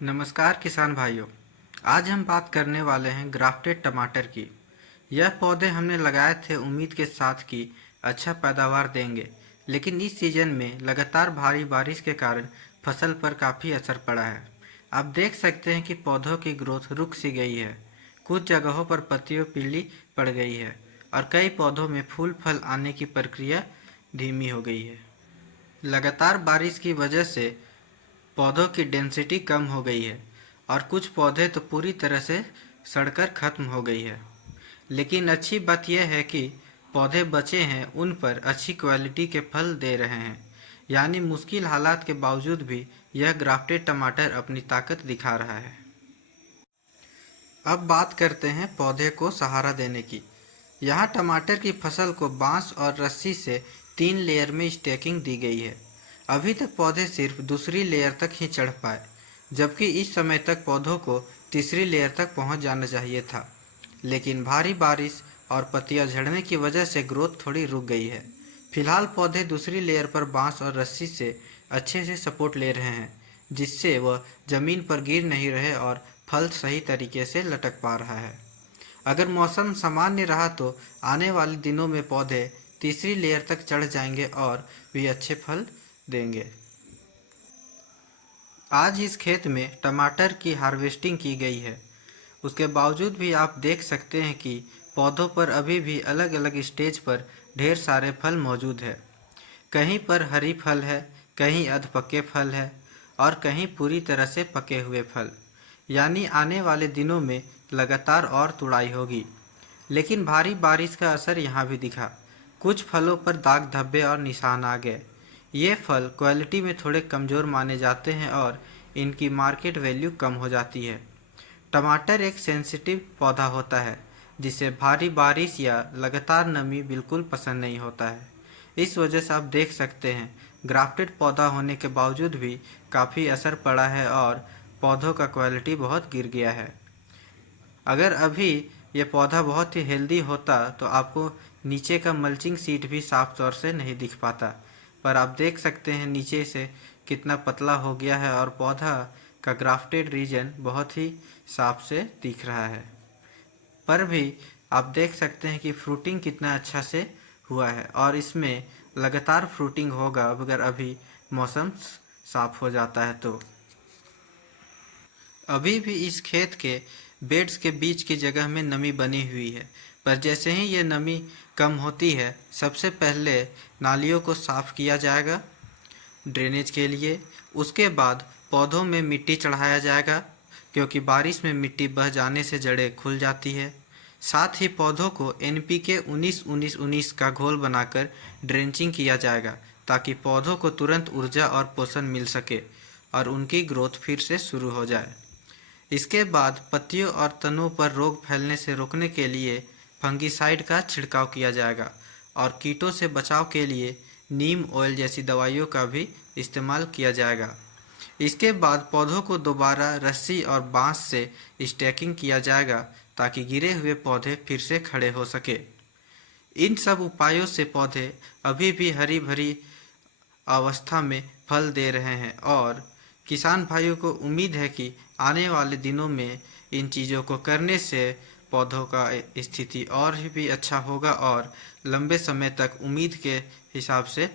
नमस्कार किसान भाइयों। आज हम बात करने वाले हैं ग्राफ्टेड टमाटर की। यह पौधे हमने लगाए थे उम्मीद के साथ कि अच्छा पैदावार देंगे, लेकिन इस सीजन में लगातार भारी बारिश के कारण फसल पर काफ़ी असर पड़ा है। आप देख सकते हैं कि पौधों की ग्रोथ रुक सी गई है। कुछ जगहों पर पत्तियां पीली पड़ गई है और कई पौधों में फूल फल आने की प्रक्रिया धीमी हो गई है। लगातार बारिश की वजह से पौधों की डेंसिटी कम हो गई है और कुछ पौधे तो पूरी तरह से सड़कर खत्म हो गई है। लेकिन अच्छी बात यह है कि पौधे बचे हैं, उन पर अच्छी क्वालिटी के फल दे रहे हैं। यानी मुश्किल हालात के बावजूद भी यह ग्राफ्टेड टमाटर अपनी ताकत दिखा रहा है। अब बात करते हैं पौधे को सहारा देने की। यहाँ टमाटर की फसल को बांस और रस्सी से 3 लेयर में स्टैकिंग दी गई है। अभी तक पौधे सिर्फ दूसरी लेयर तक ही चढ़ पाए, जबकि इस समय तक पौधों को तीसरी लेयर तक पहुँच जाना चाहिए था। लेकिन भारी बारिश और पत्तियां झड़ने की वजह से ग्रोथ थोड़ी रुक गई है। फिलहाल पौधे दूसरी लेयर पर बांस और रस्सी से अच्छे से सपोर्ट ले रहे हैं, जिससे वह ज़मीन पर गिर नहीं रहे और फल सही तरीके से लटक पा रहा है। अगर मौसम सामान्य रहा तो आने वाले दिनों में पौधे तीसरी लेयर तक चढ़ जाएंगे और भी अच्छे फल देंगे। आज इस खेत में टमाटर की हार्वेस्टिंग की गई है। उसके बावजूद भी आप देख सकते हैं कि पौधों पर अभी भी अलग अलग स्टेज पर ढेर सारे फल मौजूद है। कहीं पर हरी फल है, कहीं अधपके फल है और कहीं पूरी तरह से पके हुए फल। यानी आने वाले दिनों में लगातार और तुड़ाई होगी। लेकिन भारी बारिश का असर यहाँ भी दिखा। कुछ फलों पर दाग धब्बे और निशान आ गए। ये फल क्वालिटी में थोड़े कमज़ोर माने जाते हैं और इनकी मार्केट वैल्यू कम हो जाती है। टमाटर एक सेंसिटिव पौधा होता है, जिसे भारी बारिश या लगातार नमी बिल्कुल पसंद नहीं होता है। इस वजह से आप देख सकते हैं ग्राफ्टेड पौधा होने के बावजूद भी काफ़ी असर पड़ा है और पौधों का क्वालिटी बहुत गिर गया है। अगर अभी ये पौधा बहुत ही हेल्दी होता तो आपको नीचे का मल्चिंग सीट भी साफ तौर से नहीं दिख पाता, पर आप देख सकते हैं नीचे से कितना पतला हो गया है और पौधा का ग्राफ्टेड रीजन बहुत ही साफ से दिख रहा है। पर भी आप देख सकते हैं कि फ्रूटिंग कितना अच्छा से हुआ है और इसमें लगातार फ्रूटिंग होगा अगर अभी मौसम साफ हो जाता है तो। अभी भी इस खेत के बेड्स के बीच की जगह में नमी बनी हुई है, पर जैसे ही ये नमी कम होती है सबसे पहले नालियों को साफ़ किया जाएगा ड्रेनेज के लिए। उसके बाद पौधों में मिट्टी चढ़ाया जाएगा, क्योंकि बारिश में मिट्टी बह जाने से जड़ें खुल जाती है। साथ ही पौधों को NPK 19-19-19 का घोल बनाकर ड्रेंचिंग किया जाएगा, ताकि पौधों को तुरंत ऊर्जा और पोषण मिल सके और उनकी ग्रोथ फिर से शुरू हो जाए। इसके बाद पत्तियों और तनों पर रोग फैलने से रोकने के लिए फंगिसाइड का छिड़काव किया जाएगा और कीटों से बचाव के लिए नीम ऑयल जैसी दवाइयों का भी इस्तेमाल किया जाएगा। इसके बाद पौधों को दोबारा रस्सी और बांस से स्टैकिंग किया जाएगा, ताकि गिरे हुए पौधे फिर से खड़े हो सके। इन सब उपायों से पौधे अभी भी हरी भरी अवस्था में फल दे रहे हैं और किसान भाइयों को उम्मीद है कि आने वाले दिनों में इन चीज़ों को करने से पौधों का स्थिति और भी अच्छा होगा और लंबे समय तक उम्मीद के हिसाब से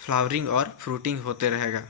फ्लावरिंग और फ्रूटिंग होते रहेगा।